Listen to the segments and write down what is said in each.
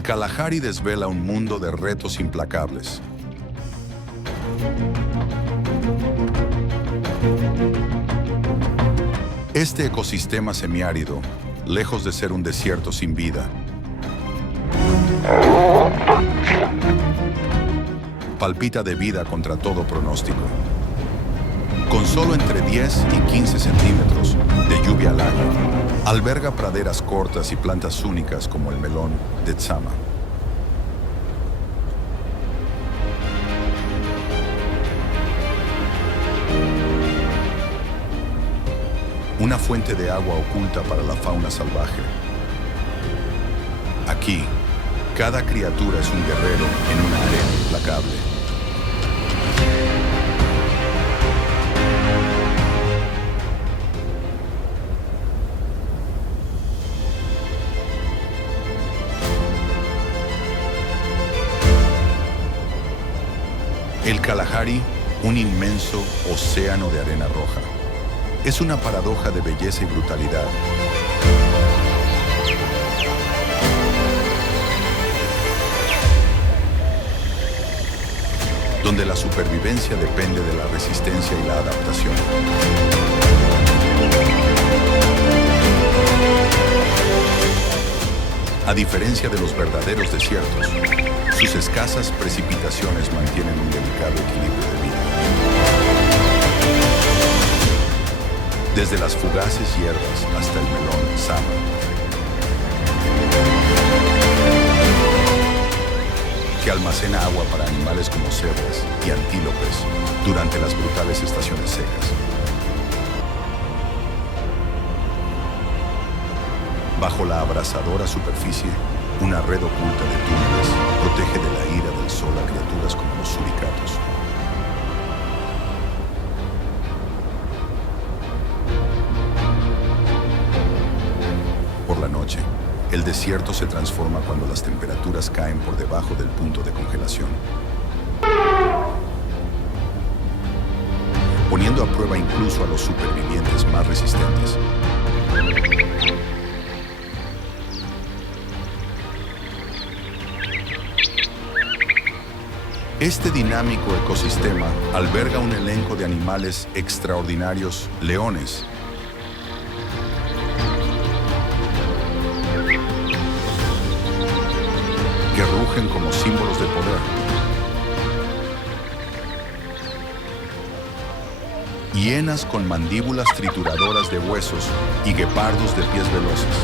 El Kalahari desvela un mundo de retos implacables. Este ecosistema semiárido, lejos de ser un desierto sin vida, palpita de vida contra todo pronóstico. Con solo entre 10 y 15 centímetros de lluvia al año, alberga praderas cortas y plantas únicas como el melón de Tsama. Una fuente de agua oculta para la fauna salvaje. Aquí, cada criatura es un guerrero en una arena implacable. El Kalahari, un inmenso océano de arena roja. Es una paradoja de belleza y brutalidad. Donde la supervivencia depende de la resistencia y la adaptación. A diferencia de los verdaderos desiertos, sus escasas precipitaciones mantienen un delicado equilibrio de vida. Desde las fugaces hierbas hasta el melón Tsama. Que almacena agua para animales como cebras y antílopes durante las brutales estaciones secas. Bajo la abrasadora superficie, una red oculta de túneles protege de la ira del sol a criaturas como los suricatos. Por la noche, el desierto se transforma cuando las temperaturas caen por debajo del punto de congelación, poniendo a prueba incluso a los supervivientes más resistentes. Este dinámico ecosistema alberga un elenco de animales extraordinarios, leones, que rugen como símbolos de poder, hienas con mandíbulas trituradoras de huesos y guepardos de pies veloces.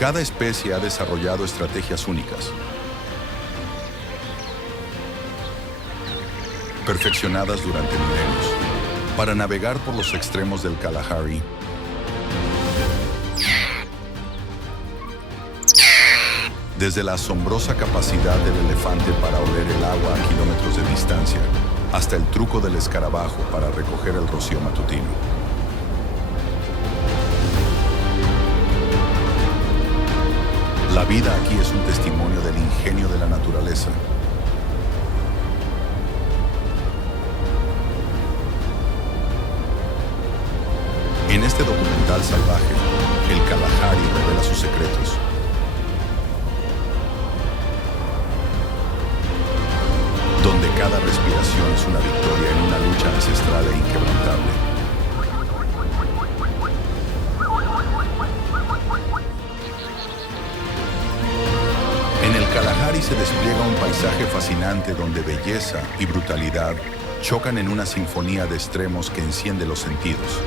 Cada especie ha desarrollado estrategias únicas, perfeccionadas durante milenios, para navegar por los extremos del Kalahari. Desde la asombrosa capacidad del elefante para oler el agua a kilómetros de distancia, hasta el truco del escarabajo para recoger el rocío matutino. La vida aquí es un testimonio del ingenio de la naturaleza. En este documental salvaje, el Kalahari revela sus secretos. Donde cada respiración es una victoria en una lucha ancestral e inquebrantable. En el Kalahari se despliega un paisaje fascinante donde belleza y brutalidad chocan en una sinfonía de extremos que enciende los sentidos.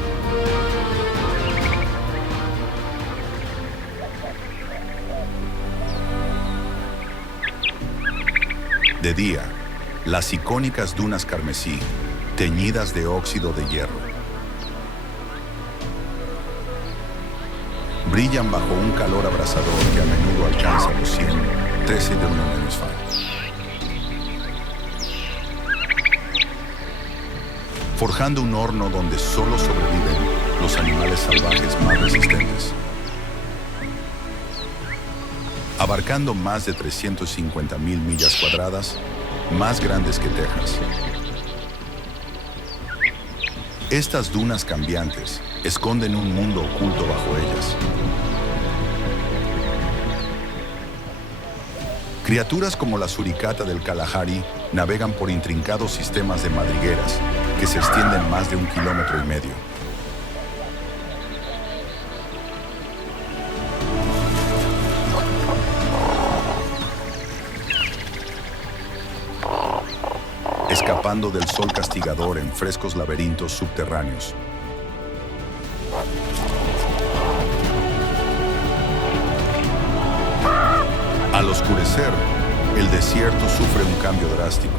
De día, las icónicas dunas carmesí, teñidas de óxido de hierro, brillan bajo un calor abrasador que a menudo alcanza los 113 de un hemisferio, forjando un horno donde solo sobreviven los animales salvajes más resistentes. Abarcando más de 350,000 millas cuadradas, más grandes que Texas. Estas dunas cambiantes esconden un mundo oculto bajo ellas. Criaturas como la suricata del Kalahari navegan por intrincados sistemas de madrigueras que se extienden más de 1,5 kilómetros. Escapando del sol castigador en frescos laberintos subterráneos. Al oscurecer, el desierto sufre un cambio drástico.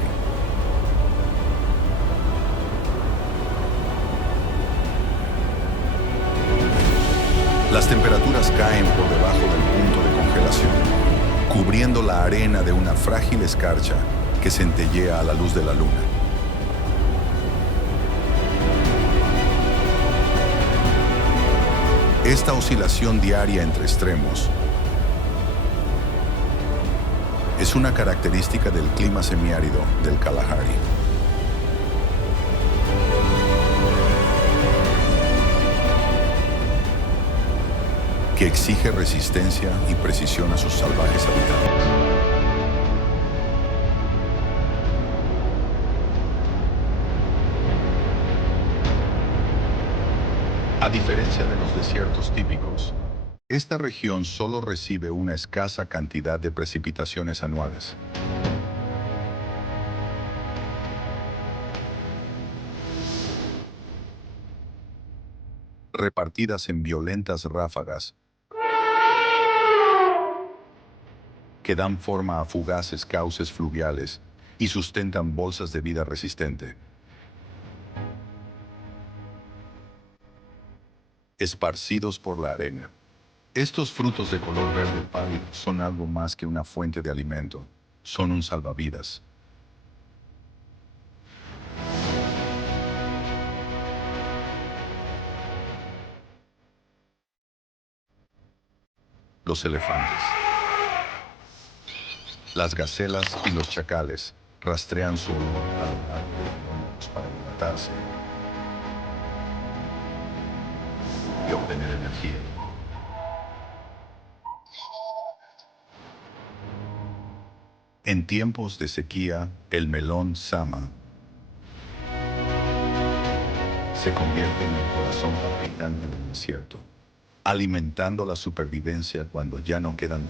Las temperaturas caen por debajo del punto de congelación, cubriendo la arena de una frágil escarcha que centellea a la luz de la luna. Esta oscilación diaria entre extremos es una característica del clima semiárido del Kalahari. Que exige resistencia y precisión a sus salvajes habitantes. A diferencia de los desiertos típicos, esta región solo recibe una escasa cantidad de precipitaciones anuales. Repartidas en violentas ráfagas que dan forma a fugaces cauces fluviales y sustentan bolsas de vida resistente. Esparcidos por la arena. Estos frutos de color verde pálido son algo más que una fuente de alimento. Son un salvavidas. Los elefantes. Las gacelas y los chacales rastrean su olor a lo largo de kilómetros para hidratarse y obtener energía. En tiempos de sequía, el melón Sama se convierte en el corazón palpitante del desierto, alimentando la supervivencia cuando ya no quedan.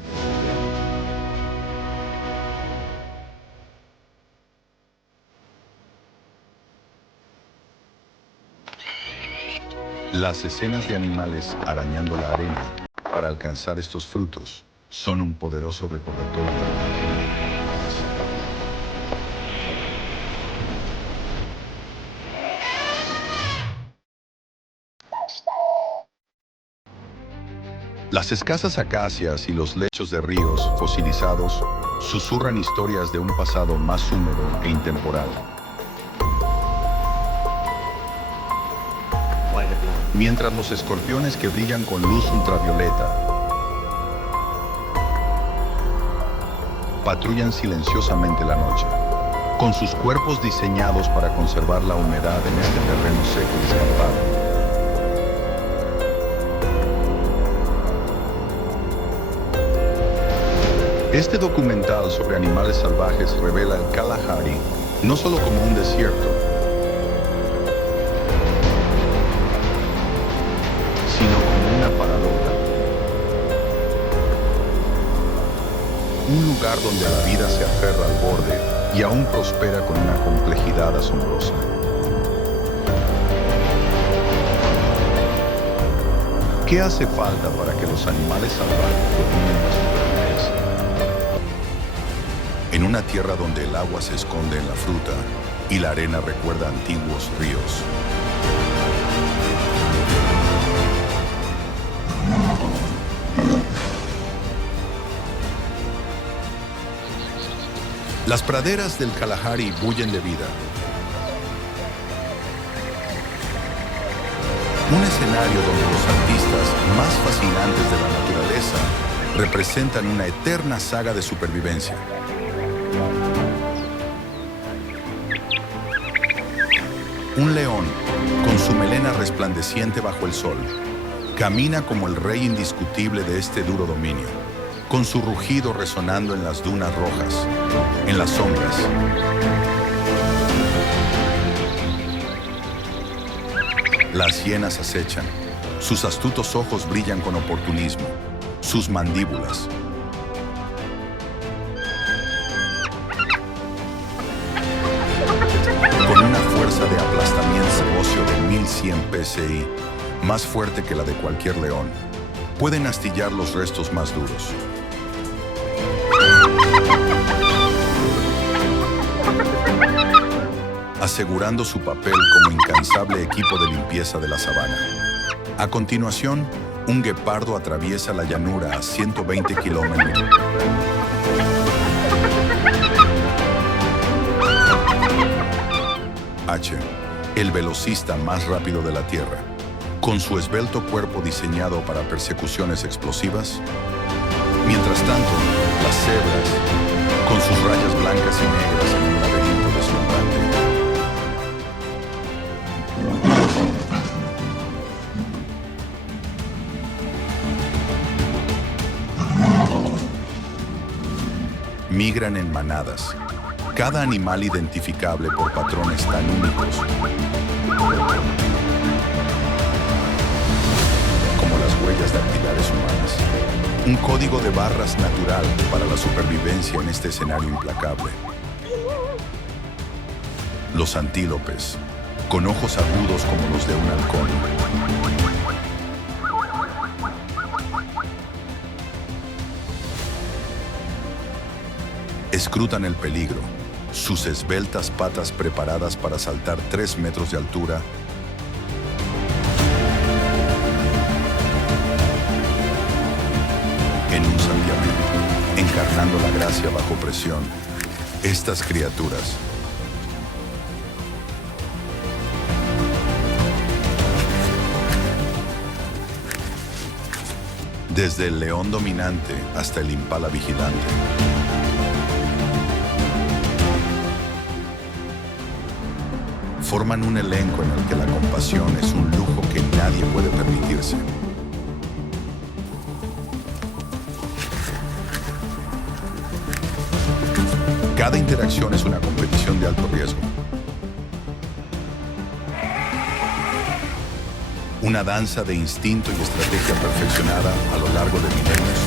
Las escenas de animales arañando la arena para alcanzar estos frutos son un poderoso recordatorio de la naturaleza. Las escasas acacias y los lechos de ríos fosilizados susurran historias de un pasado más húmedo e intemporal. Mientras los escorpiones que brillan con luz ultravioleta patrullan silenciosamente la noche, con sus cuerpos diseñados para conservar la humedad en este terreno seco y escarpado. Este documental sobre animales salvajes revela el Kalahari no solo como un desierto, sino como una paradoja. Un lugar donde la vida se aferra al borde y aún prospera con una complejidad asombrosa. ¿Qué hace falta para que los animales salvajes dominen la supervivencia? En una tierra donde el agua se esconde en la fruta y la arena recuerda antiguos ríos. Las praderas del Kalahari bullen de vida. Un escenario donde los artistas más fascinantes de la naturaleza representan una eterna saga de supervivencia. Un león, con su melena resplandeciente bajo el sol, camina como el rey indiscutible de este duro dominio. con su rugido resonando en las dunas rojas, en las sombras. Las hienas acechan, sus astutos ojos brillan con oportunismo, sus mandíbulas. Con una fuerza de aplastamiento óseo de 1100 psi, más fuerte que la de cualquier león, pueden astillar los restos más duros. Asegurando su papel como incansable equipo de limpieza de la sabana. A continuación, un guepardo atraviesa la llanura a 120 kilómetros. H, el velocista más rápido de la Tierra, con su esbelto cuerpo diseñado para persecuciones explosivas. Mientras tanto, las cebras, con sus rayas blancas y negras en un laberinto deslumbrante. Migran en manadas, cada animal identificable por patrones tan únicos como las huellas dactilares humanas. Un código de barras natural para la supervivencia en este escenario implacable. Los antílopes, con ojos agudos como los de un halcón. Escrutan el peligro, sus esbeltas patas preparadas para saltar 3 metros de altura. En un santiamén, encarnando la gracia bajo presión, estas criaturas desde el león dominante hasta el impala vigilante. Forman un elenco en el que la compasión es un lujo que nadie puede permitirse. Cada interacción es una competición de alto riesgo. Una danza de instinto y estrategia perfeccionada a lo largo de milenios.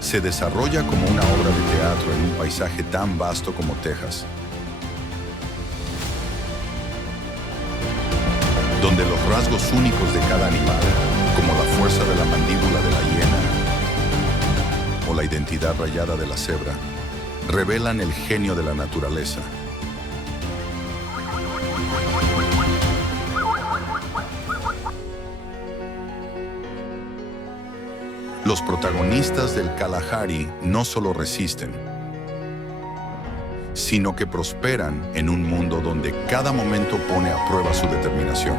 Se desarrolla como una obra de teatro en un paisaje tan vasto como Texas, donde los rasgos únicos de cada animal, como la fuerza de la mandíbula de la hiena o la identidad rayada de la cebra, revelan el genio de la naturaleza. Los protagonistas del Kalahari no solo resisten, sino que prosperan en un mundo donde cada momento pone a prueba su determinación.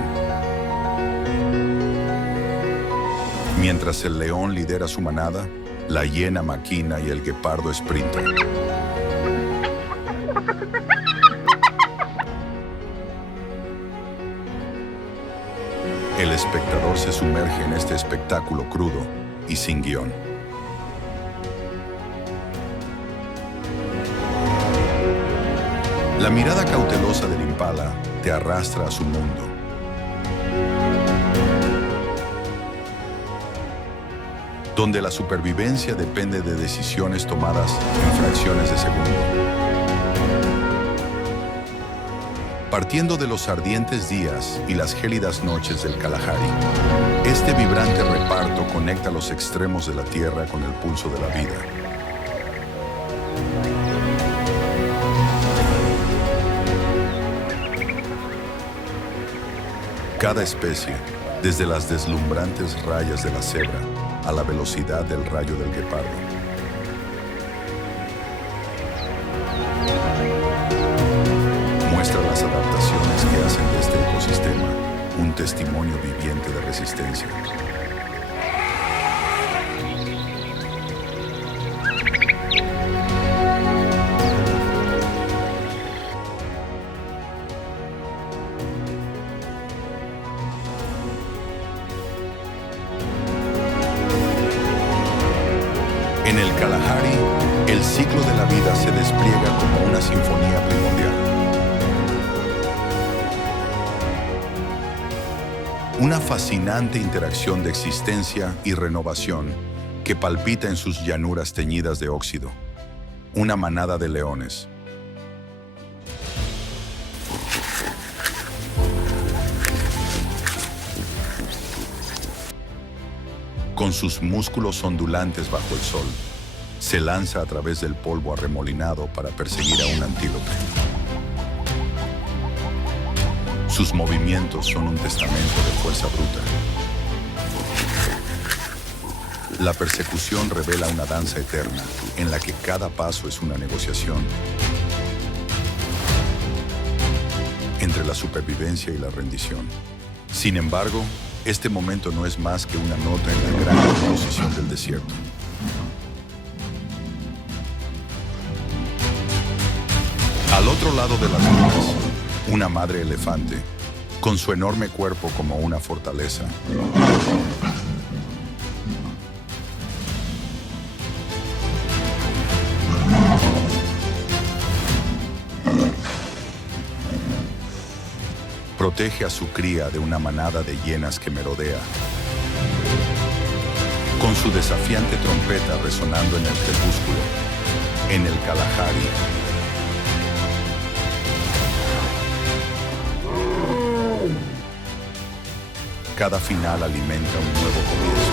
Mientras el león lidera su manada, la hiena maquina y el guepardo sprintan. El espectador se sumerge en este espectáculo crudo y sin guión. La mirada cautelosa del impala te arrastra a su mundo. Donde la supervivencia depende de decisiones tomadas en fracciones de segundo. Partiendo de los ardientes días y las gélidas noches del Kalahari, este vibrante reparto conecta los extremos de la Tierra con el pulso de la vida. Cada especie, desde las deslumbrantes rayas de la cebra a la velocidad del rayo del guepardo, muestra las adaptaciones que hacen de este ecosistema un testimonio viviente de resistencia. En el Kalahari, el ciclo de la vida se despliega como una sinfonía primordial. Una fascinante interacción de existencia y renovación que palpita en sus llanuras teñidas de óxido. Una manada de leones. Con sus músculos ondulantes bajo el sol, se lanza a través del polvo arremolinado para perseguir a un antílope. Sus movimientos son un testamento de fuerza bruta. La persecución revela una danza eterna, en la que cada paso es una negociación entre la supervivencia y la rendición. Sin embargo, este momento no es más que una nota en la gran composición del desierto. Al otro lado de las dunas, una madre elefante, con su enorme cuerpo como una fortaleza. Protege a su cría de una manada de hienas que merodea, con su desafiante trompeta resonando en el crepúsculo, en el Kalahari. Cada final alimenta un nuevo comienzo.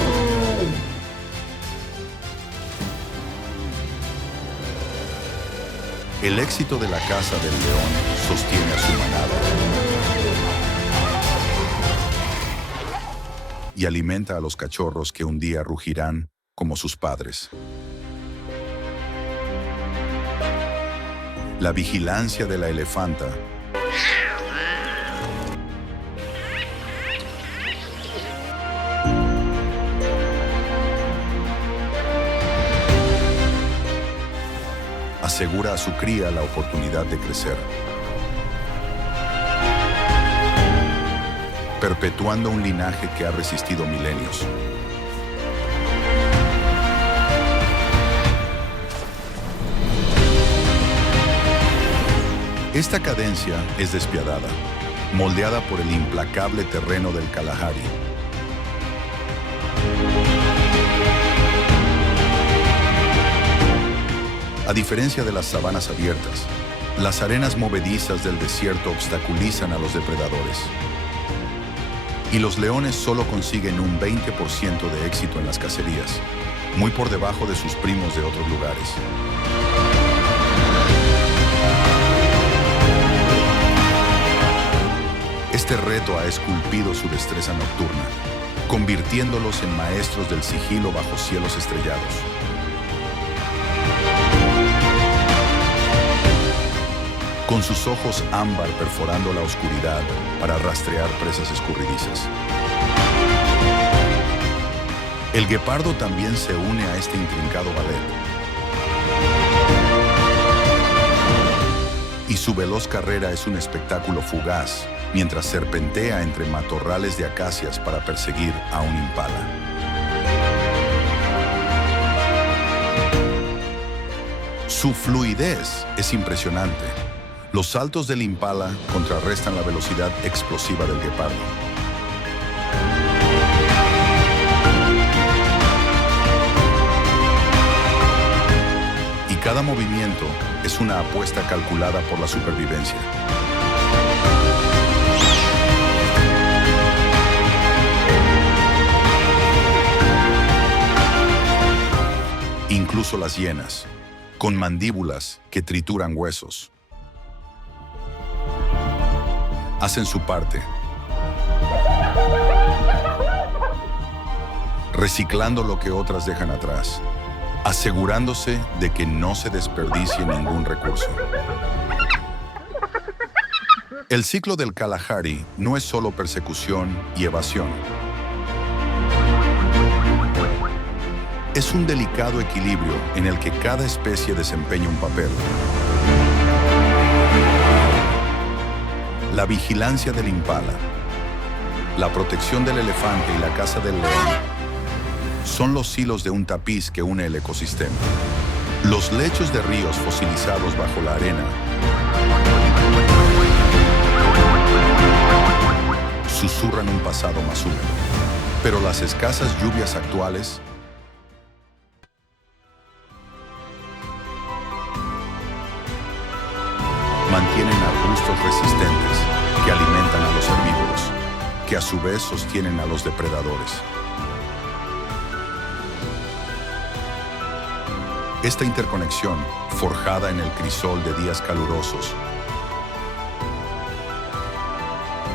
El éxito de la caza del león sostiene a su manada y alimenta a los cachorros que un día rugirán como sus padres. La vigilancia de la elefanta asegura a su cría la oportunidad de crecer, perpetuando un linaje que ha resistido milenios. Esta cadencia es despiadada, moldeada por el implacable terreno del Kalahari. A diferencia de las sabanas abiertas, las arenas movedizas del desierto obstaculizan a los depredadores. Y los leones solo consiguen un 20% de éxito en las cacerías, muy por debajo de sus primos de otros lugares. Este reto ha esculpido su destreza nocturna, convirtiéndolos en maestros del sigilo bajo cielos estrellados. Con sus ojos ámbar perforando la oscuridad para rastrear presas escurridizas. El guepardo también se une a este intrincado ballet. Y su veloz carrera es un espectáculo fugaz, mientras serpentea entre matorrales de acacias para perseguir a un impala. Su fluidez es impresionante. Los saltos del impala contrarrestan la velocidad explosiva del guepardo. Y cada movimiento es una apuesta calculada por la supervivencia. Incluso las hienas, con mandíbulas que trituran huesos, hacen su parte, reciclando lo que otras dejan atrás, asegurándose de que no se desperdicie ningún recurso. El ciclo del Kalahari no es solo persecución y evasión. Es un delicado equilibrio en el que cada especie desempeña un papel. La vigilancia del impala, la protección del elefante y la caza del león, son los hilos de un tapiz que une el ecosistema. Los lechos de ríos fosilizados bajo la arena susurran un pasado más húmedo, pero las escasas lluvias actuales mantienen arbustos resistentes que alimentan a los herbívoros, que a su vez sostienen a los depredadores. Esta interconexión, forjada en el crisol de días calurosos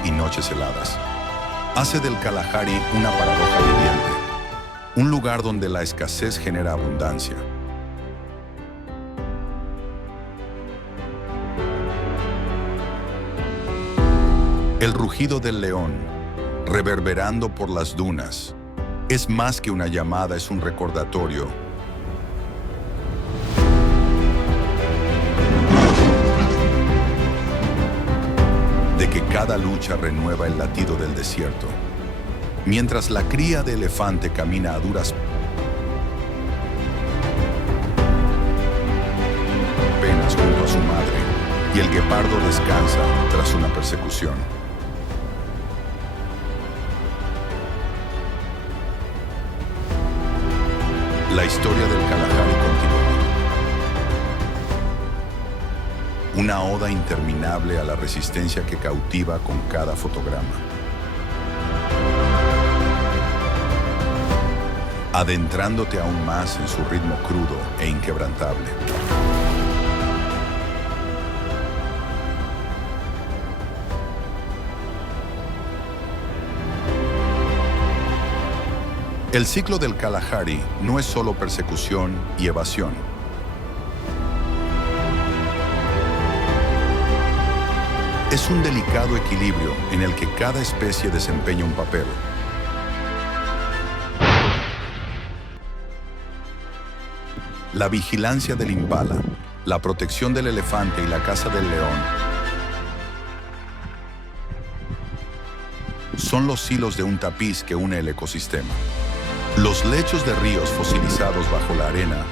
y noches heladas, hace del Kalahari una paradoja viviente, un lugar donde la escasez genera abundancia. El rugido del león, reverberando por las dunas, es más que una llamada, es un recordatorio de que cada lucha renueva el latido del desierto. Mientras la cría de elefante camina a duras penas junto a su madre y el guepardo descansa tras una persecución. La historia del Kalahari continúa. Una oda interminable a la resistencia que cautiva con cada fotograma. Adentrándote aún más en su ritmo crudo e inquebrantable. El ciclo del Kalahari no es solo persecución y evasión. Es un delicado equilibrio en el que cada especie desempeña un papel. La vigilancia del impala, la protección del elefante y la caza del león son los hilos de un tapiz que une el ecosistema. Los lechos de ríos fosilizados bajo la arena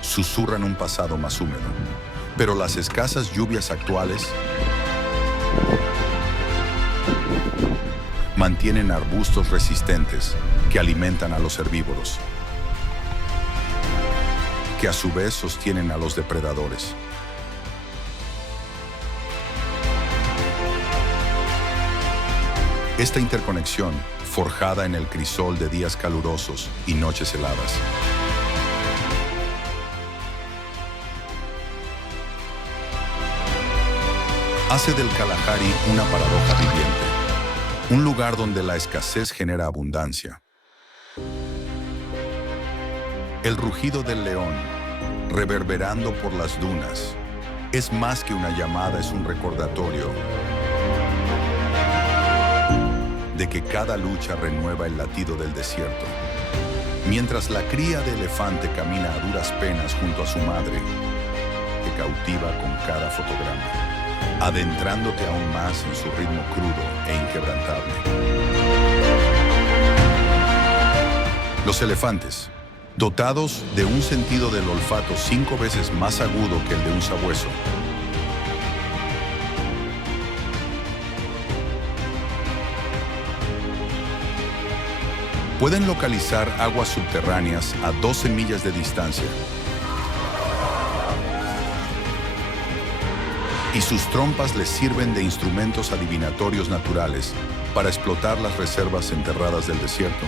susurran un pasado más húmedo, pero las escasas lluvias actuales mantienen arbustos resistentes que alimentan a los herbívoros, que a su vez sostienen a los depredadores. Esta interconexión, forjada en el crisol de días calurosos y noches heladas, hace del Kalahari una paradoja viviente, un lugar donde la escasez genera abundancia. El rugido del león, reverberando por las dunas, es más que una llamada, es un recordatorio de que cada lucha renueva el latido del desierto. Mientras la cría de elefante camina a duras penas junto a su madre, que cautiva con cada fotograma, adentrándote aún más en su ritmo crudo e inquebrantable. Los elefantes, dotados de un sentido del olfato 5 veces más agudo que el de un sabueso, pueden localizar aguas subterráneas a 12 millas de distancia. Y sus trompas les sirven de instrumentos adivinatorios naturales para explotar las reservas enterradas del desierto.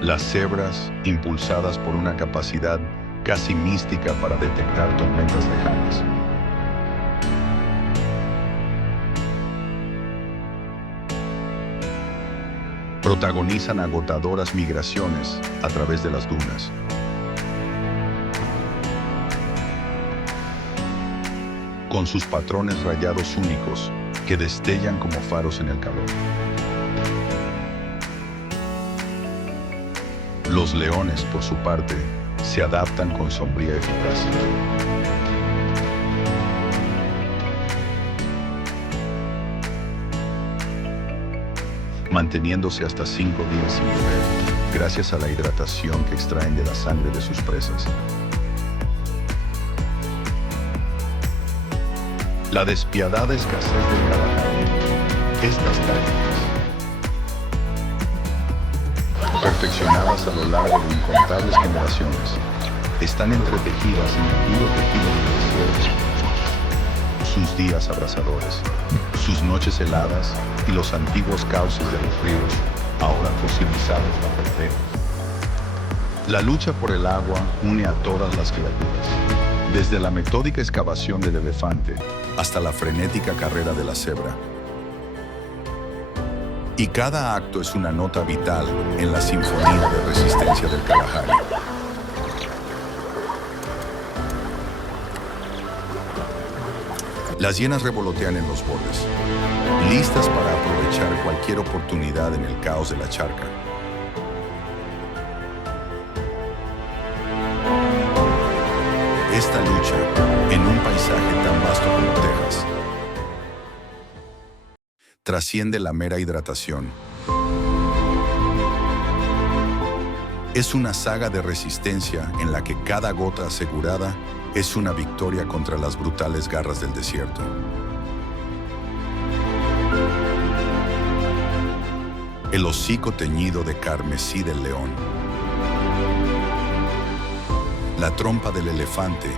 Las cebras, impulsadas por una capacidad casi mística para detectar tormentas lejanas, protagonizan agotadoras migraciones a través de las dunas. Con sus patrones rayados únicos que destellan como faros en el calor. Los leones, por su parte, se adaptan con sombría eficacia. manteniéndose hasta 5 días sin beber, gracias a la hidratación que extraen de la sangre de sus presas. La despiadada escasez del Kalahari. Estas tácticas, perfeccionadas a lo largo de incontables generaciones, están entretejidas en el duro tejido del desierto. Sus días abrasadores, sus noches heladas y los antiguos cauces de los ríos, ahora fosilizados bajo el tierra. La lucha por el agua une a todas las criaturas, desde la metódica excavación del elefante hasta la frenética carrera de la cebra. Y cada acto es una nota vital en la sinfonía de resistencia del Kalahari. Las hienas revolotean en los bordes, listas para aprovechar cualquier oportunidad en el caos de la charca. Esta lucha, en un paisaje tan vasto como Texas, trasciende la mera hidratación. Es una saga de resistencia en la que cada gota asegurada es una victoria contra las brutales garras del desierto. El hocico teñido de carmesí del león, la trompa del elefante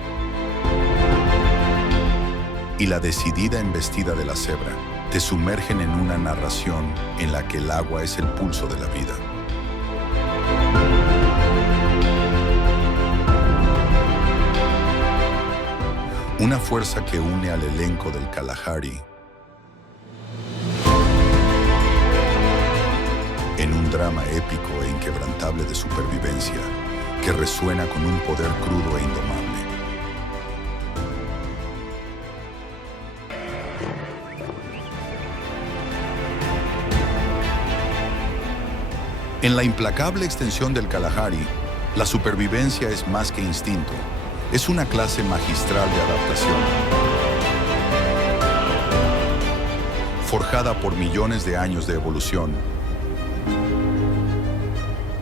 y la decidida embestida de la cebra te sumergen en una narración en la que el agua es el pulso de la vida. Una fuerza que une al elenco del Kalahari en un drama épico e inquebrantable de supervivencia que resuena con un poder crudo e indomable. En la implacable extensión del Kalahari, la supervivencia es más que instinto, es una clase magistral de adaptación. Forjada por millones de años de evolución,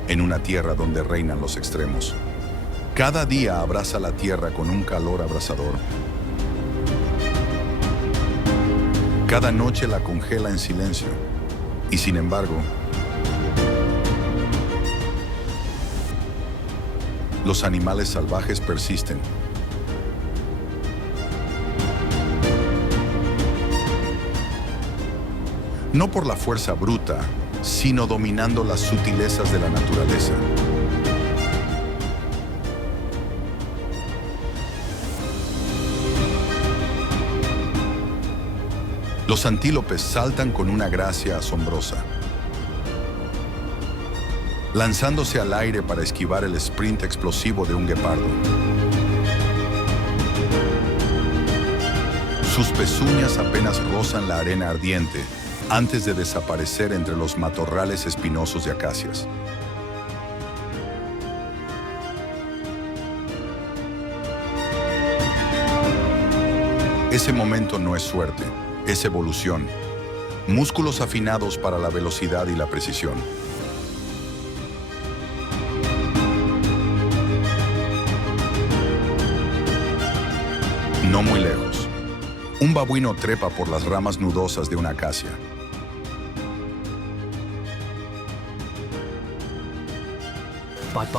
en una tierra donde reinan los extremos. Cada día abraza la tierra con un calor abrasador. Cada noche la congela en silencio. Y sin embargo, los animales salvajes persisten. No por la fuerza bruta, sino dominando las sutilezas de la naturaleza. Los antílopes saltan con una gracia asombrosa, lanzándose al aire para esquivar el sprint explosivo de un guepardo. Sus pezuñas apenas rozan la arena ardiente antes de desaparecer entre los matorrales espinosos de acacias. Ese momento no es suerte, es evolución. Músculos afinados para la velocidad y la precisión. No muy lejos, un babuino trepa por las ramas nudosas de una acacia.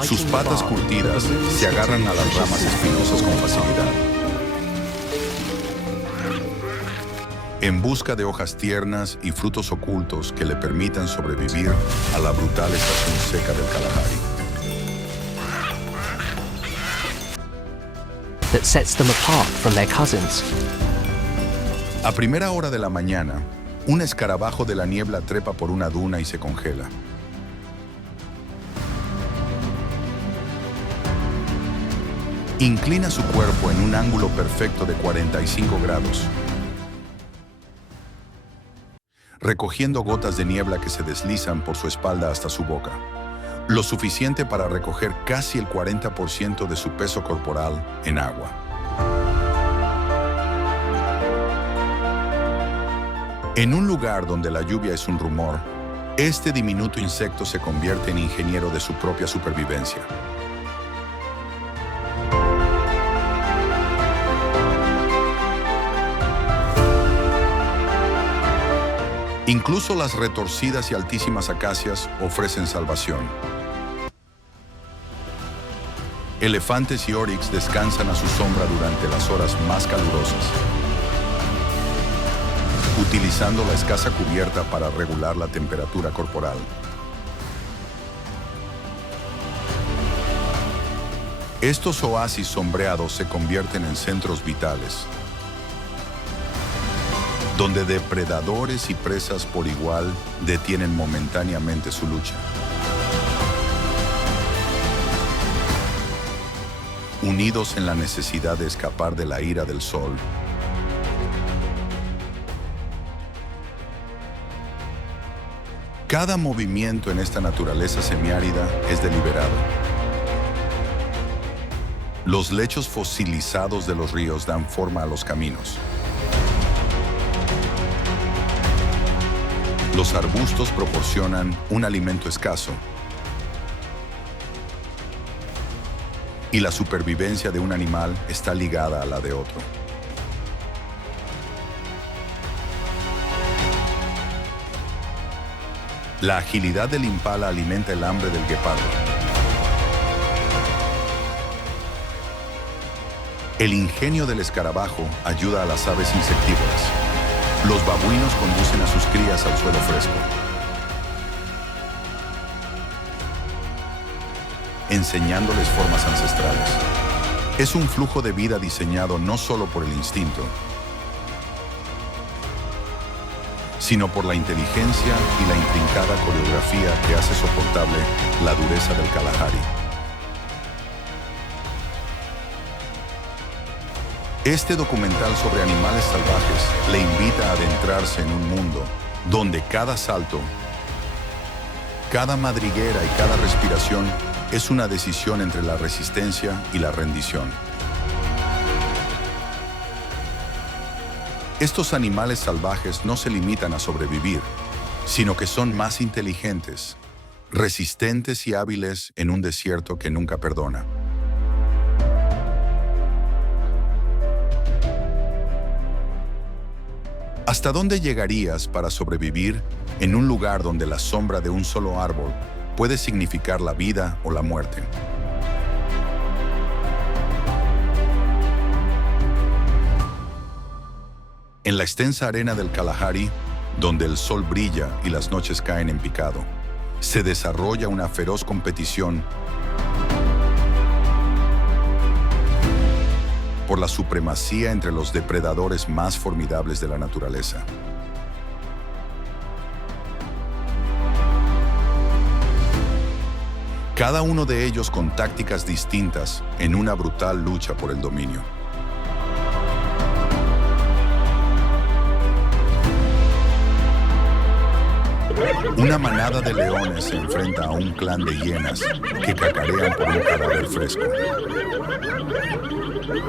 Sus patas curtidas se agarran a las ramas espinosas con facilidad. En busca de hojas tiernas y frutos ocultos que le permitan sobrevivir a la brutal estación seca del Kalahari. That sets them apart from their cousins. A primera hora de la mañana, un escarabajo de la niebla trepa por una duna y se congela. Inclina su cuerpo en un ángulo perfecto de 45 grados, recogiendo gotas de niebla que se deslizan por su espalda hasta su boca, lo suficiente para recoger casi el 40% de su peso corporal en agua. En un lugar donde la lluvia es un rumor, Este diminuto insecto se convierte en ingeniero de su propia supervivencia. Incluso las retorcidas y altísimas acacias ofrecen salvación. Elefantes y oryx descansan a su sombra durante las horas más calurosas, utilizando la escasa cubierta para regular la temperatura corporal. Estos oasis sombreados se convierten en centros vitales, donde depredadores y presas por igual detienen momentáneamente su lucha. Unidos en la necesidad de escapar de la ira del sol, cada movimiento en esta naturaleza semiárida es deliberado. Los lechos fosilizados de los ríos dan forma a los caminos. Los arbustos proporcionan un alimento escaso, y la supervivencia de un animal está ligada a la de otro. La agilidad del impala alimenta el hambre del guepardo. El ingenio del escarabajo ayuda a las aves insectívoras. Los babuinos conducen a sus crías al suelo fresco, enseñándoles formas ancestrales. Es un flujo de vida diseñado no solo por el instinto, sino por la inteligencia y la intrincada coreografía que hace soportable la dureza del Kalahari. Este documental sobre animales salvajes le invita a adentrarse en un mundo donde cada salto, cada madriguera y cada respiración es una decisión entre la resistencia y la rendición. Estos animales salvajes no se limitan a sobrevivir, sino que son más inteligentes, resistentes y hábiles en un desierto que nunca perdona. ¿Hasta dónde llegarías para sobrevivir en un lugar donde la sombra de un solo árbol puede significar la vida o la muerte? En la extensa arena del Kalahari, donde el sol brilla y las noches caen en picado, se desarrolla una feroz competición por la supremacía entre los depredadores más formidables de la naturaleza. Cada uno de ellos con tácticas distintas en una brutal lucha por el dominio. Una manada de leones se enfrenta a un clan de hienas que cacarean por un cadáver fresco. Con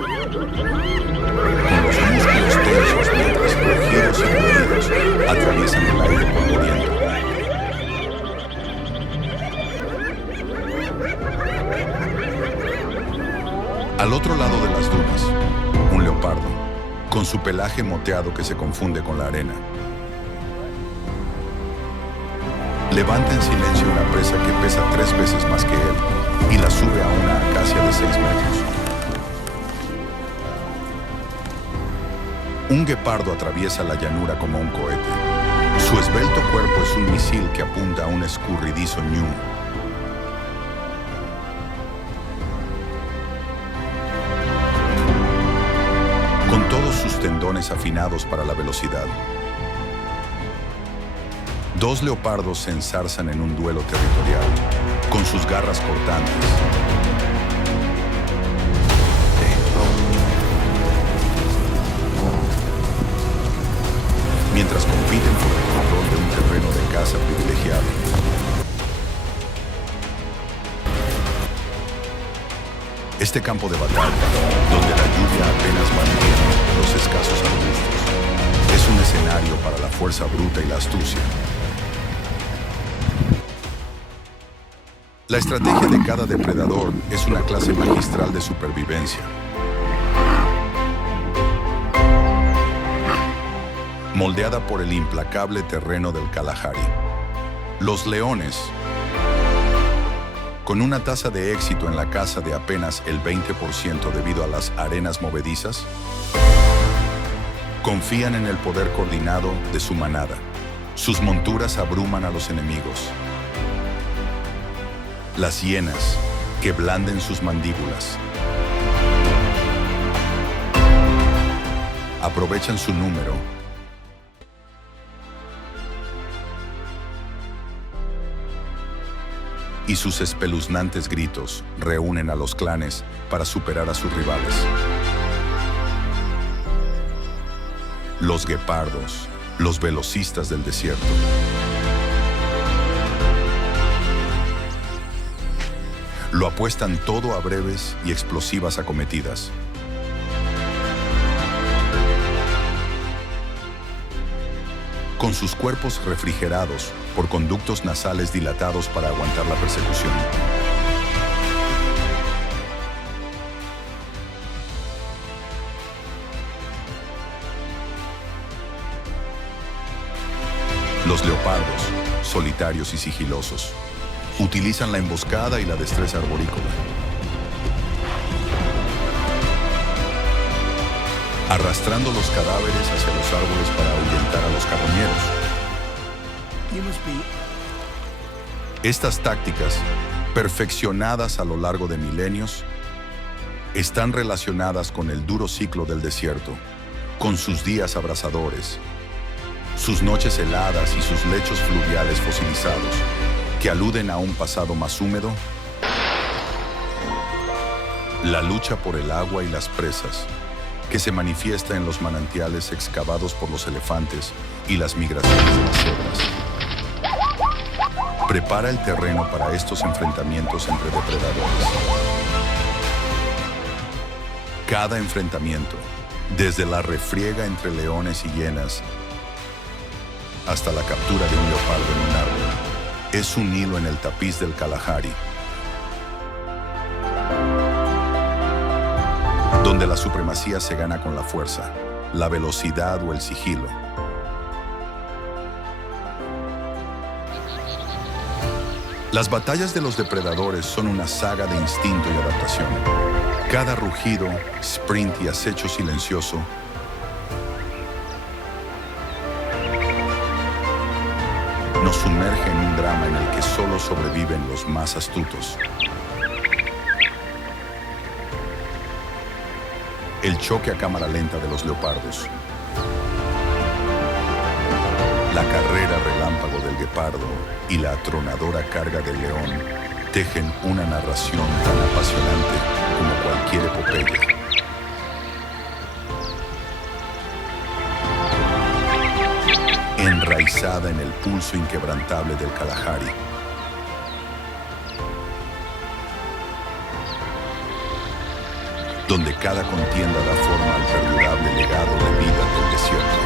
los músculos tensos mientras rugidos y gruñidos atraviesan el aire polvoriento. Al otro lado de las dunas, un leopardo, con su pelaje moteado que se confunde con la arena. Levanta en silencio una presa que pesa 3 veces más que él y la sube a una acacia de 6 metros. Un guepardo atraviesa la llanura como un cohete. Su esbelto cuerpo es un misil que apunta a un escurridizo ñu. Con todos sus tendones afinados para la velocidad, 2 leopardos se ensarzan en un duelo territorial, con sus garras cortantes. Mientras compiten por el control de un terreno de caza privilegiado. Este campo de batalla, donde la lluvia apenas mantiene los escasos arbustos, es un escenario para la fuerza bruta y la astucia. La estrategia de cada depredador es una clase magistral de supervivencia. Moldeada por el implacable terreno del Kalahari. Los leones, con una tasa de éxito en la caza de apenas el 20% debido a las arenas movedizas, confían en el poder coordinado de su manada. Sus monturas abruman a los enemigos. Las hienas, que blanden sus mandíbulas, aprovechan su número y sus espeluznantes gritos reúnen a los clanes para superar a sus rivales. Los guepardos, los velocistas del desierto. Lo apuestan todo a breves y explosivas acometidas. Con sus cuerpos refrigerados por conductos nasales dilatados para aguantar la persecución. Los leopardos, solitarios y sigilosos, utilizan la emboscada y la destreza arborícola. Arrastrando los cadáveres hacia los árboles para ahuyentar a los carroñeros. Estas tácticas, perfeccionadas a lo largo de milenios, están relacionadas con el duro ciclo del desierto, con sus días abrasadores, sus noches heladas y sus lechos fluviales fosilizados, que aluden a un pasado más húmedo, la lucha por el agua y las presas, que se manifiesta en los manantiales excavados por los elefantes y las migraciones de las cebras. Prepara el terreno para estos enfrentamientos entre depredadores. Cada enfrentamiento, desde la refriega entre leones y hienas hasta la captura de un leopardo en un árbol, es un hilo en el tapiz del Kalahari, donde la supremacía se gana con la fuerza, la velocidad o el sigilo. Las batallas de los depredadores son una saga de instinto y adaptación. Cada rugido, sprint y acecho silencioso nos sumerge en un drama en el que solo sobreviven los más astutos. El choque a cámara lenta de los leopardos. La carrera relámpago del guepardo y la atronadora carga del león tejen una narración tan apasionante como cualquier epopeya. Enraizada en el pulso inquebrantable del Kalahari. Donde cada contienda da forma al perdurable legado de vida del desierto.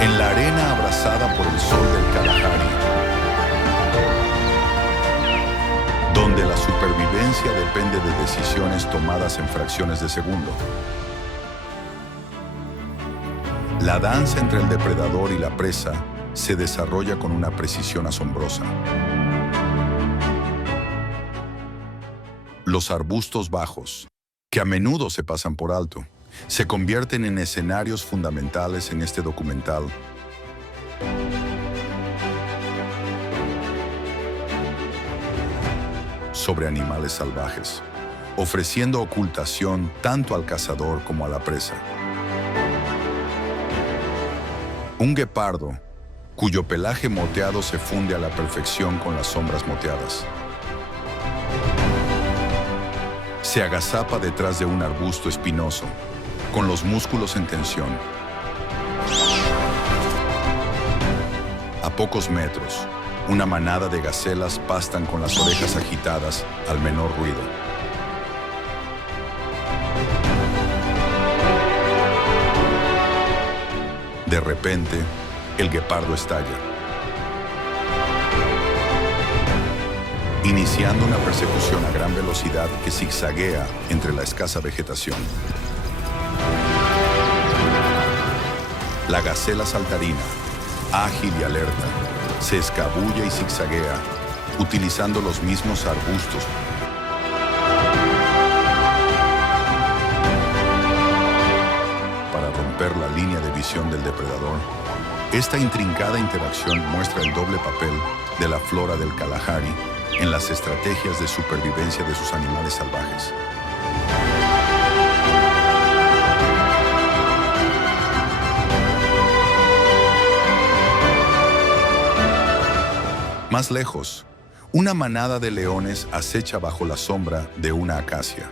En la arena abrazada por el sol del Kalahari, donde la supervivencia depende de decisiones tomadas en fracciones de segundo. La danza entre el depredador y la presa se desarrolla con una precisión asombrosa. Los arbustos bajos, que a menudo se pasan por alto, se convierten en escenarios fundamentales en este documental. Sobre animales salvajes, ofreciendo ocultación tanto al cazador como a la presa. Un guepardo, cuyo pelaje moteado se funde a la perfección con las sombras moteadas. Se agazapa detrás de un arbusto espinoso, con los músculos en tensión. pocos metros, una manada de gacelas pastan con las orejas agitadas al menor ruido. De repente, el guepardo estalla, iniciando una persecución a gran velocidad que zigzaguea entre la escasa vegetación. La gacela saltarina, ágil y alerta, se escabulla y zigzaguea, utilizando los mismos arbustos para romper la línea de visión del depredador. Esta intrincada interacción muestra el doble papel de la flora del Kalahari en las estrategias de supervivencia de sus animales salvajes. Más lejos, una manada de leones acecha bajo la sombra de una acacia.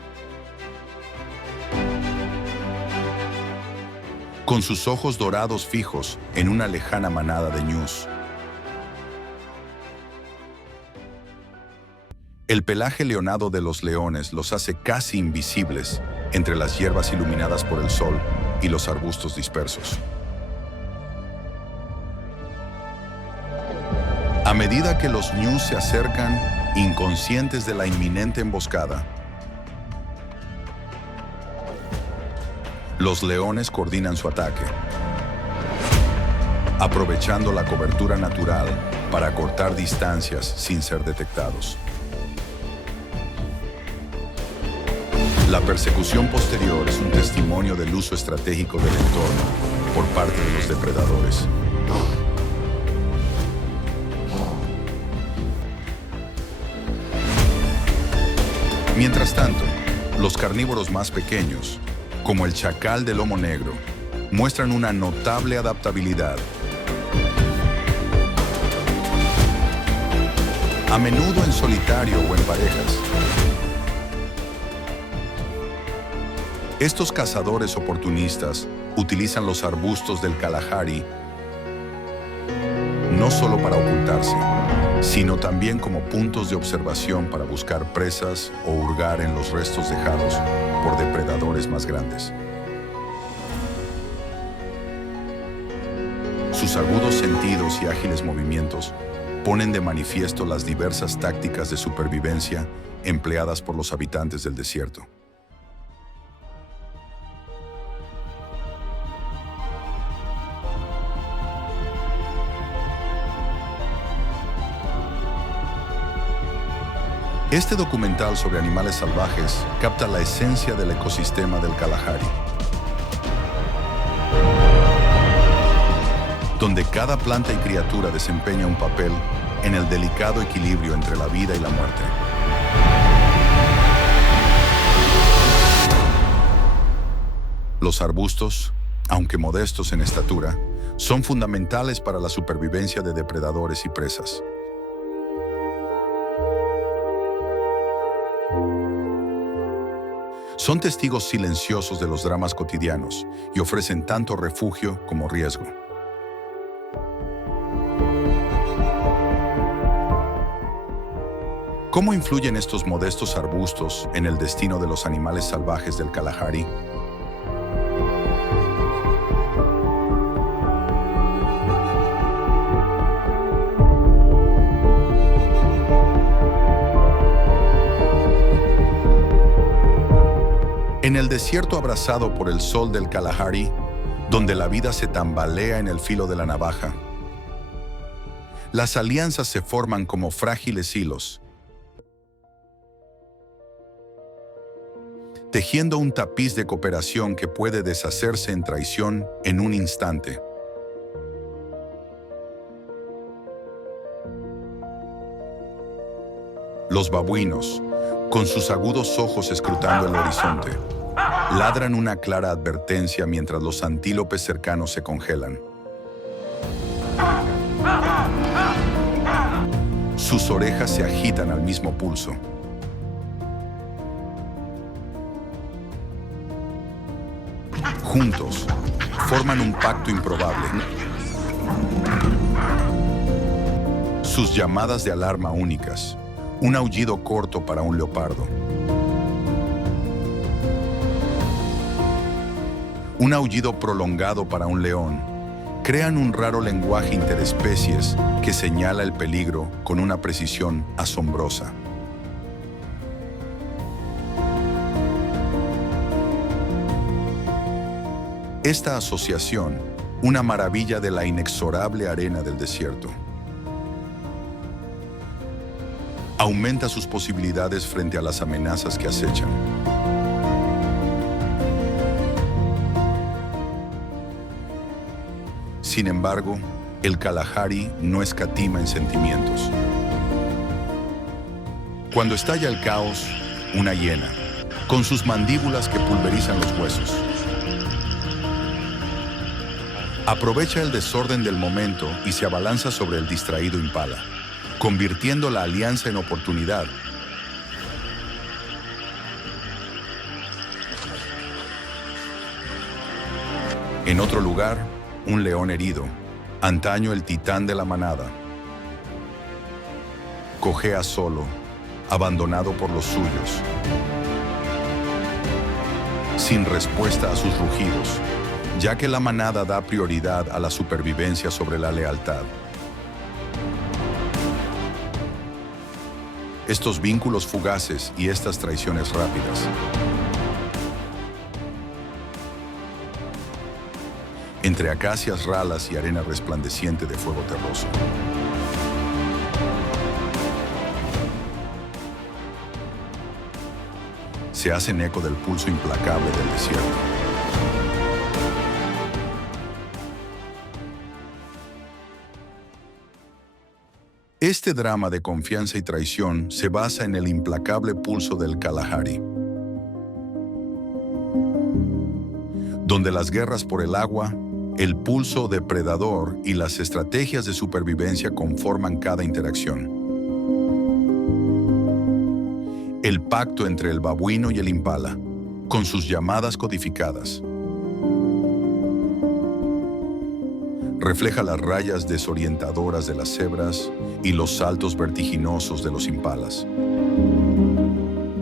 Con sus ojos dorados fijos en una lejana manada de ñus. El pelaje leonado de los leones los hace casi invisibles entre las hierbas iluminadas por el sol y los arbustos dispersos. A medida que los ñus se acercan, inconscientes de la inminente emboscada, los leones coordinan su ataque, aprovechando la cobertura natural para cortar distancias sin ser detectados. La persecución posterior es un testimonio del uso estratégico del entorno por parte de los depredadores. Mientras tanto, los carnívoros más pequeños, como el chacal de lomo negro, muestran una notable adaptabilidad. A menudo en solitario o en parejas. Estos cazadores oportunistas utilizan los arbustos del Kalahari no solo para ocultarse, sino también como puntos de observación para buscar presas o hurgar en los restos dejados por depredadores más grandes. Sus agudos sentidos y ágiles movimientos ponen de manifiesto las diversas tácticas de supervivencia empleadas por los habitantes del desierto. Este documental sobre animales salvajes capta la esencia del ecosistema del Kalahari, donde cada planta y criatura desempeña un papel en el delicado equilibrio entre la vida y la muerte. Los arbustos, aunque modestos en estatura, son fundamentales para la supervivencia de depredadores y presas. Son testigos silenciosos de los dramas cotidianos y ofrecen tanto refugio como riesgo. ¿Cómo influyen estos modestos arbustos en el destino de los animales salvajes del Kalahari? En el desierto abrasado por el sol del Kalahari, donde la vida se tambalea en el filo de la navaja, las alianzas se forman como frágiles hilos, tejiendo un tapiz de cooperación que puede deshacerse en traición en un instante. Los babuinos, con sus agudos ojos escrutando el horizonte, ladran una clara advertencia mientras los antílopes cercanos se congelan. Sus orejas se agitan al mismo pulso. Juntos, forman un pacto improbable. Sus llamadas de alarma únicas, un aullido corto para un leopardo, un aullido prolongado para un león, crean un raro lenguaje interespecies que señala el peligro con una precisión asombrosa. Esta asociación, una maravilla de la inexorable arena del desierto, aumenta sus posibilidades frente a las amenazas que acechan. Sin embargo, el Kalahari no escatima en sentimientos. Cuando estalla el caos, una hiena, con sus mandíbulas que pulverizan los huesos, aprovecha el desorden del momento y se abalanza sobre el distraído impala, convirtiendo la alianza en oportunidad. En otro lugar, un león herido, antaño el titán de la manada, cojea solo, abandonado por los suyos, sin respuesta a sus rugidos, ya que la manada da prioridad a la supervivencia sobre la lealtad. Estos vínculos fugaces y estas traiciones rápidas entre acacias ralas y arena resplandeciente de fuego terroso. Se hacen eco del pulso implacable del desierto. Este drama de confianza y traición se basa en el implacable pulso del Kalahari, donde las guerras por el agua, el pulso depredador y las estrategias de supervivencia conforman cada interacción. El pacto entre el babuino y el impala, con sus llamadas codificadas, refleja las rayas desorientadoras de las cebras y los saltos vertiginosos de los impalas,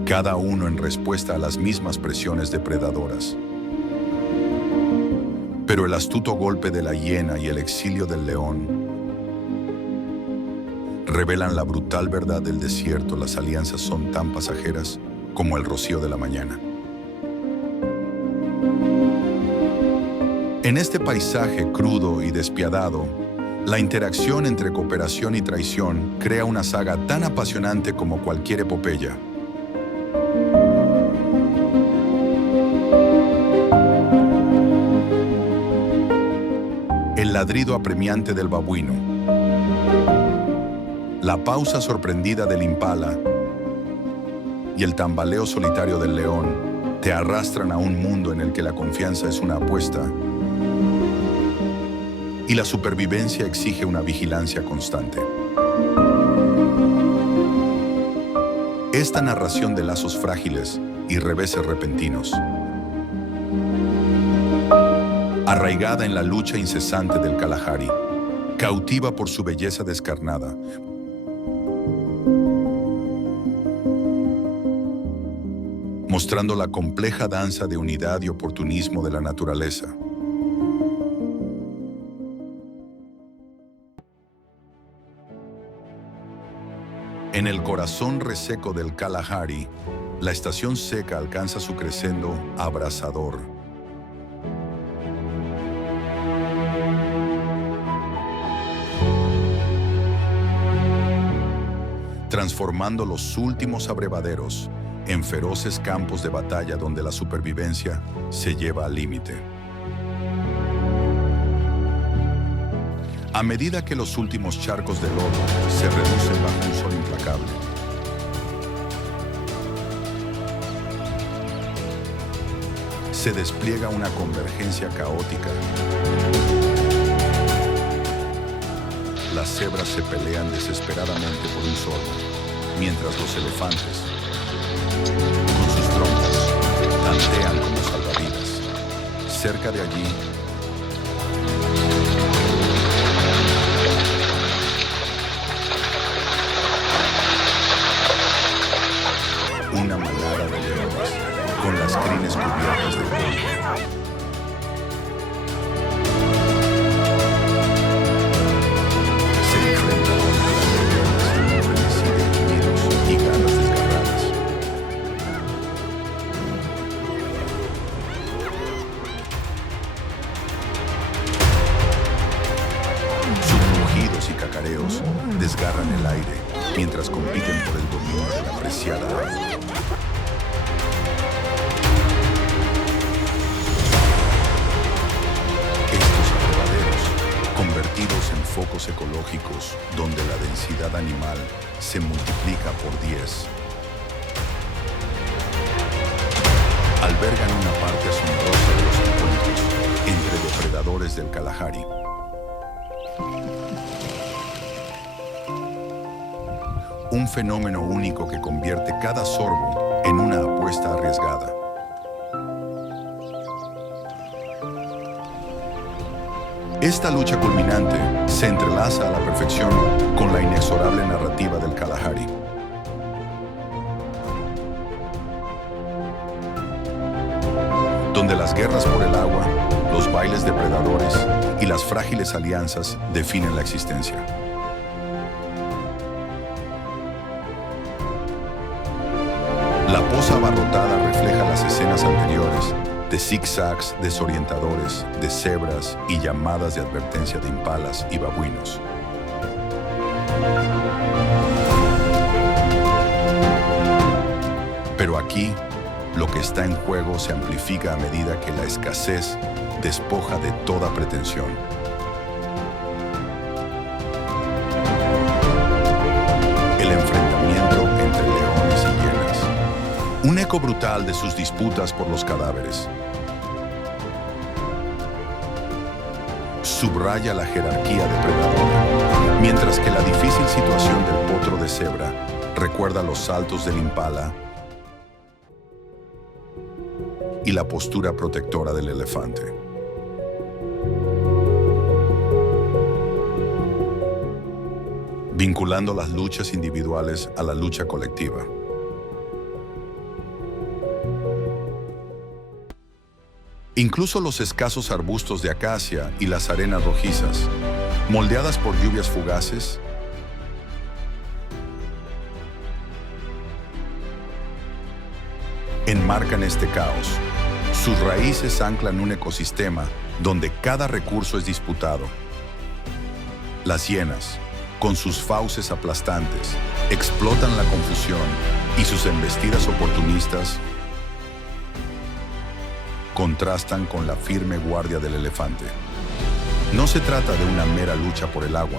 cada uno en respuesta a las mismas presiones depredadoras. Pero el astuto golpe de la hiena y el exilio del león revelan la brutal verdad del desierto. Las alianzas son tan pasajeras como el rocío de la mañana. En este paisaje crudo y despiadado, la interacción entre cooperación y traición crea una saga tan apasionante como cualquier epopeya. El ladrido apremiante del babuino, la pausa sorprendida del impala y el tambaleo solitario del león te arrastran a un mundo en el que la confianza es una apuesta y la supervivencia exige una vigilancia constante. Esta narración de lazos frágiles y reveses repentinos, arraigada en la lucha incesante del Kalahari, cautiva por su belleza descarnada, mostrando la compleja danza de unidad y oportunismo de la naturaleza. En el corazón reseco del Kalahari, la estación seca alcanza su crescendo abrasador. Transformando los últimos abrevaderos en feroces campos de batalla donde la supervivencia se lleva al límite. A medida que los últimos charcos de lodo se reducen bajo un sol implacable, se despliega una convergencia caótica. Las cebras se pelean desesperadamente por un sorbo, mientras los elefantes, con sus trompas, tantean como salvavidas. Cerca de allí, de leones, con las crines cubiertas de polvo. Se enfrenta contra las leones en un frenesí de gemidos y garras desgarradas. Sus rugidos y cacareos desgarran el aire mientras compiten por el dominio de la preciada agua. Estos abrevaderos, convertidos en focos ecológicos donde la densidad animal se multiplica por 10, albergan una parte asombrosa de los encuentros entre depredadores del Kalahari. Un fenómeno único que convierte cada sorbo en una apuesta arriesgada. Esta lucha culminante se entrelaza a la perfección con la inexorable narrativa del Kalahari. Donde las guerras por el agua, los bailes depredadores y las frágiles alianzas definen la existencia. La poza abarrotada refleja las escenas anteriores de zigzags desorientadores, de cebras y llamadas de advertencia de impalas y babuinos. Pero aquí, lo que está en juego se amplifica a medida que la escasez despoja de toda pretensión. El enfrentamiento entre leones y hienas. Un eco brutal de sus disputas por los cadáveres. Subraya la jerarquía depredadora, mientras que la difícil situación del potro de cebra recuerda los saltos del impala y la postura protectora del elefante. Vinculando las luchas individuales a la lucha colectiva. Incluso los escasos arbustos de acacia y las arenas rojizas, moldeadas por lluvias fugaces, enmarcan este caos. Sus raíces anclan un ecosistema donde cada recurso es disputado. Las hienas, con sus fauces aplastantes, explotan la confusión y sus embestidas oportunistas contrastan con la firme guardia del elefante. No se trata de una mera lucha por el agua.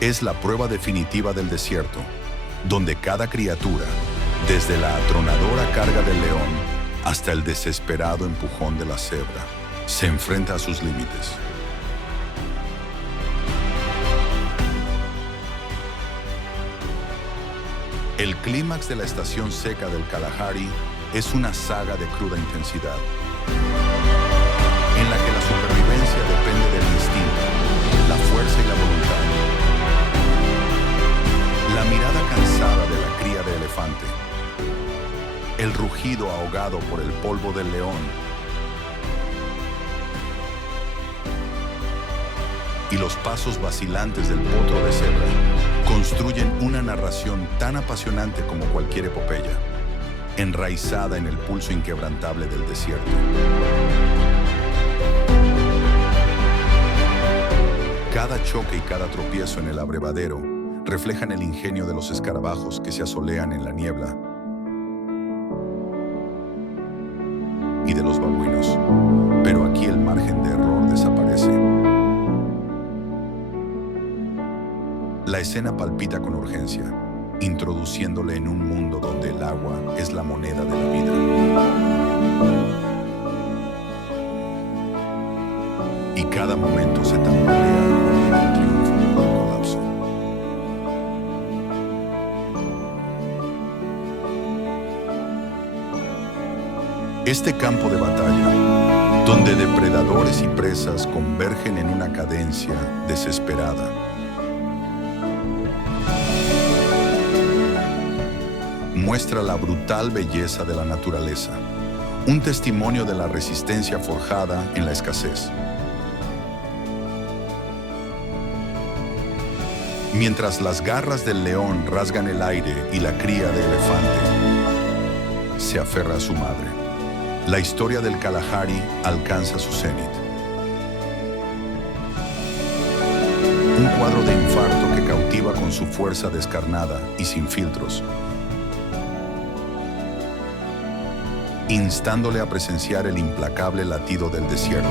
Es la prueba definitiva del desierto, donde cada criatura, desde la atronadora carga del león hasta el desesperado empujón de la cebra, se enfrenta a sus límites. El clímax de la estación seca del Kalahari es una saga de cruda intensidad, en la que la supervivencia depende del instinto, la fuerza y la voluntad. La mirada cansada de la cría de elefante, el rugido ahogado por el polvo del león y los pasos vacilantes del potro de cebra construyen una narración tan apasionante como cualquier epopeya, enraizada en el pulso inquebrantable del desierto. Cada choque y cada tropiezo en el abrevadero reflejan el ingenio de los escarabajos que se asolean en la niebla y de los babuinos, pero aquí el margen de error desaparece. La escena palpita con urgencia, introduciéndole en un mundo donde el agua es la moneda de la vida. Y cada momento se tambalea en el triunfo del colapso. Este campo de batalla, donde depredadores y presas convergen en una cadencia desesperada, muestra la brutal belleza de la naturaleza, un testimonio de la resistencia forjada en la escasez. Mientras las garras del león rasgan el aire y la cría de elefante se aferra a su madre, la historia del Kalahari alcanza su cenit. Un cuadro de infarto que cautiva con su fuerza descarnada y sin filtros, instándole a presenciar el implacable latido del desierto.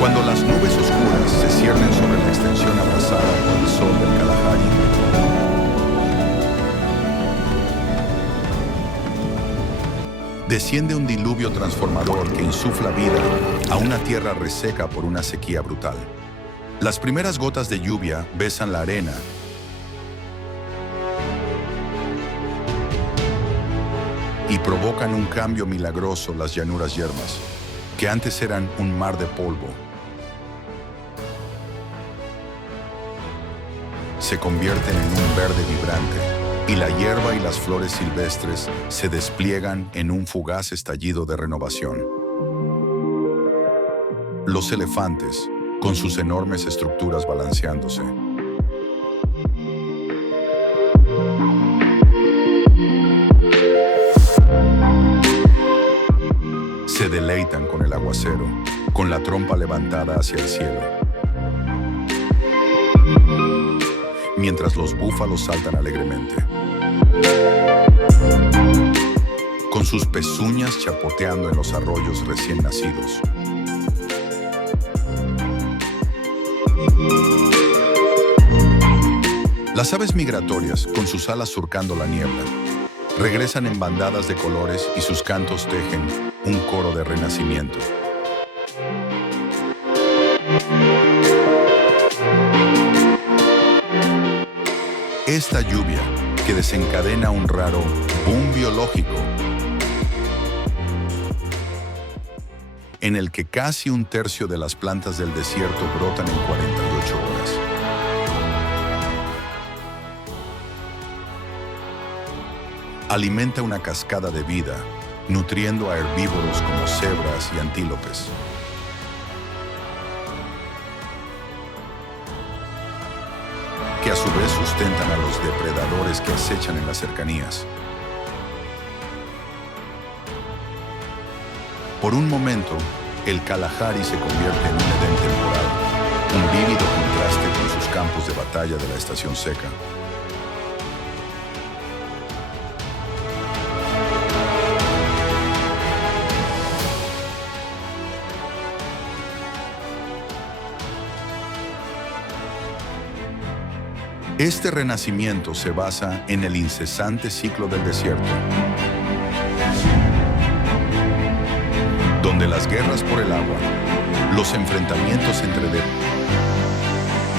Cuando las nubes oscuras se ciernen sobre la extensión abrasada por el sol del Kalahari, desciende un diluvio transformador que insufla vida a una tierra reseca por una sequía brutal. Las primeras gotas de lluvia besan la arena y provocan un cambio milagroso las llanuras yermas, que antes eran un mar de polvo. Se convierten en un verde vibrante, y la hierba y las flores silvestres se despliegan en un fugaz estallido de renovación. Los elefantes, con sus enormes estructuras balanceándose, se deleitan con el aguacero, con la trompa levantada hacia el cielo, mientras los búfalos saltan alegremente, con sus pezuñas chapoteando en los arroyos recién nacidos. Las aves migratorias, con sus alas surcando la niebla, regresan en bandadas de colores y sus cantos tejen un coro de renacimiento. Esta lluvia, que desencadena un raro boom biológico, en el que casi un tercio de las plantas del desierto brotan en 48 horas. Alimenta una cascada de vida, nutriendo a herbívoros como cebras y antílopes. Que a su vez sustentan a los depredadores que acechan en las cercanías. Por un momento, el Kalahari se convierte en un Edén temporal, un vívido contraste con sus campos de batalla de la estación seca. Este renacimiento se basa en el incesante ciclo del desierto, donde las guerras por el agua, los enfrentamientos entre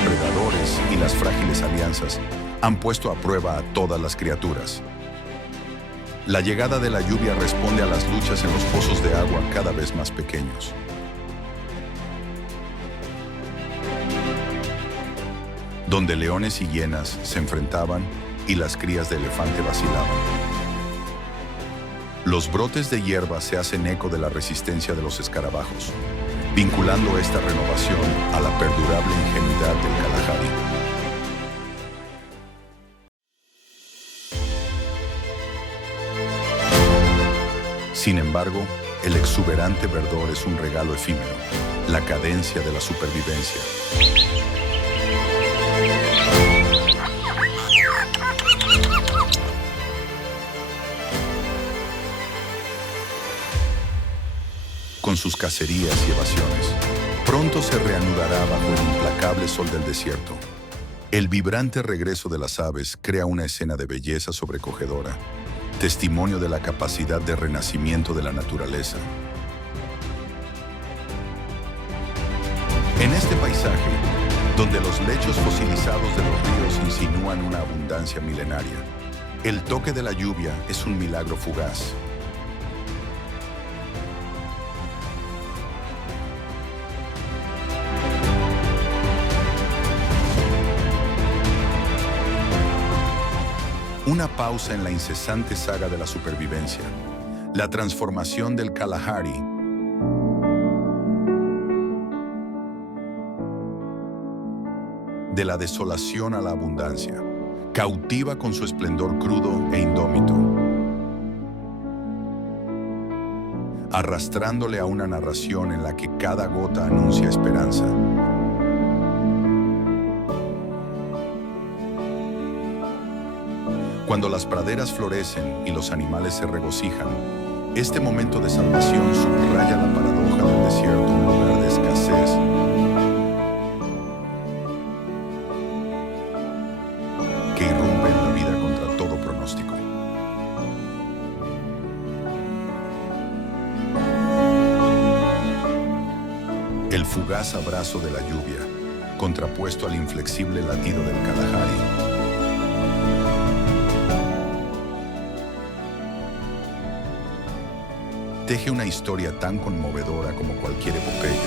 depredadores y las frágiles alianzas han puesto a prueba a todas las criaturas. La llegada de la lluvia responde a las luchas en los pozos de agua cada vez más pequeños. Donde leones y hienas se enfrentaban y las crías de elefante vacilaban. Los brotes de hierba se hacen eco de la resistencia de los escarabajos, vinculando esta renovación a la perdurable ingenuidad del Kalahari. Sin embargo, el exuberante verdor es un regalo efímero, la cadencia de la supervivencia. Con sus cacerías y evasiones, pronto se reanudará bajo el implacable sol del desierto. El vibrante regreso de las aves crea una escena de belleza sobrecogedora, testimonio de la capacidad de renacimiento de la naturaleza. En este paisaje, donde los lechos fosilizados de los ríos insinúan una abundancia milenaria, el toque de la lluvia es un milagro fugaz. Una pausa en la incesante saga de la supervivencia. La transformación del Kalahari de la desolación a la abundancia, cautiva con su esplendor crudo e indómito, arrastrándole a una narración en la que cada gota anuncia esperanza. Cuando las praderas florecen y los animales se regocijan, este momento de salvación subraya la paradoja del desierto, un lugar de escasez, que irrumpe en la vida contra todo pronóstico. El fugaz abrazo de la lluvia, contrapuesto al inflexible latido del Kalahari, teje una historia tan conmovedora como cualquier epopeya.